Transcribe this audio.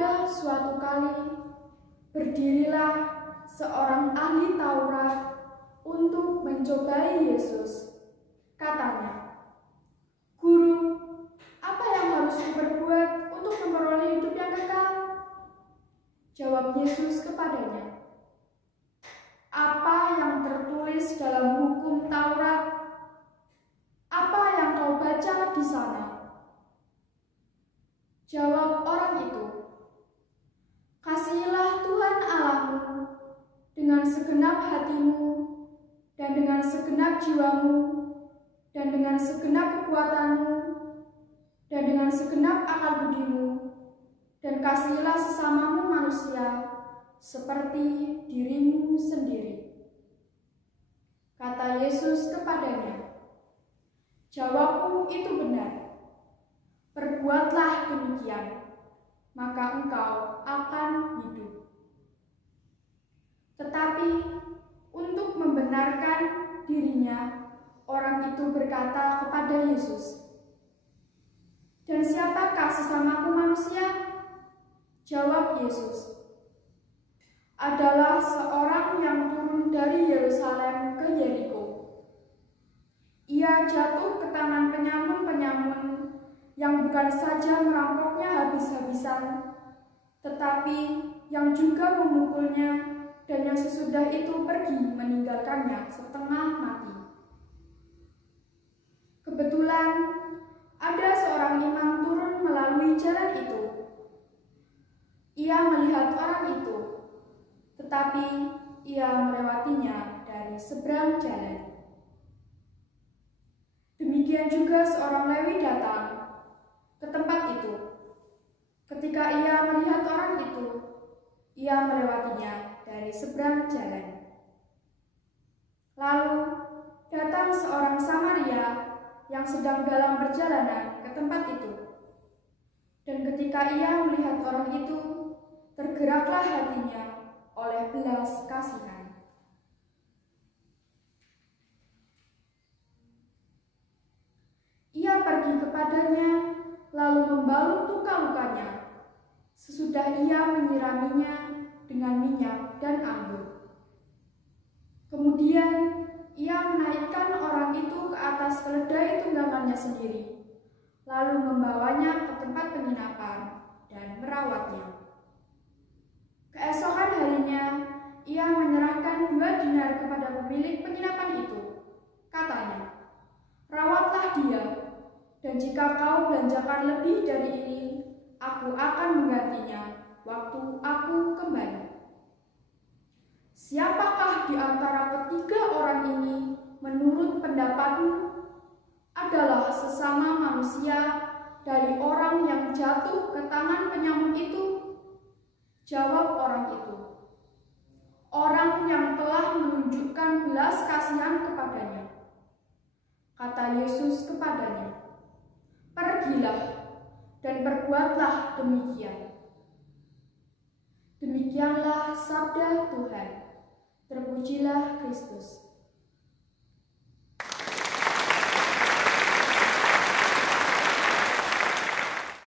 Pada suatu kali, berdirilah seorang ahli Taurat untuk mencobai Yesus. Katanya, "Guru, apa yang harus kuperbuat untuk memperoleh hidup yang kekal?" Jawab Yesus kepadanya, "Apa yang tertulis dalam hukum Taurat? Apa yang kau baca di sana?" Jawab orang itu, "Kasihilah Tuhan Allahmu dengan segenap hatimu, dan dengan segenap jiwamu, dan dengan segenap kekuatanmu, dan dengan segenap akal budimu, dan kasihilah sesamamu manusia seperti dirimu sendiri." Kata Yesus kepadanya, "Jawabmu itu benar. Perbuatlah demikian, maka engkau akan hidup." Tetapi untuk membenarkan dirinya, orang itu berkata kepada Yesus, "Dan siapakah sesamaku manusia?" Jawab Yesus, "Adalah seorang yang turun dari Yerusalem ke Yeriko. Ia jatuh ke tangan penyamun-penyamun yang bukan saja merampoknya habis-habisan, tetapi yang juga memukulnya, dan yang sesudah itu pergi meninggalkannya setengah mati. Kebetulan ada seorang imam turun melalui jalan itu. Ia melihat orang itu, tetapi ia melewatinya dari seberang jalan. Demikian juga seorang Lewi datang ke tempat itu. Ketika ia melihat orang itu, ia melewatinya dari seberang jalan. Lalu datang seorang Samaria yang sedang dalam perjalanan ke tempat itu. Dan ketika ia melihat orang itu, tergeraklah hatinya oleh belas kasihan. Ia pergi kepadanya, lalu membalut luka-lukanya. Sesudah ia menyiraminya dengan minyak dan anggur. Kemudian ia menaikkan orang itu ke atas keledai tunggangannya sendiri, lalu membawanya ke tempat penginapan dan merawatnya. Keesokan harinya, ia menyerahkan 2 dinar kepada pemilik penginapan itu. Katanya, "Rawatlah dia, dan jika kau belanjakan lebih dari ini, aku akan menggantinya waktu aku kembali." Siapakah di antara ketiga orang ini menurut pendapatmu adalah sesama manusia dari orang yang jatuh ke tangan penyamun itu? Jawab orang itu, "Orang yang telah menunjukkan belas kasihan kepadanya." Kata Yesus kepadanya, "Pergilah dan perbuatlah demikian." Demikianlah sabda Tuhan. Terpujilah Kristus.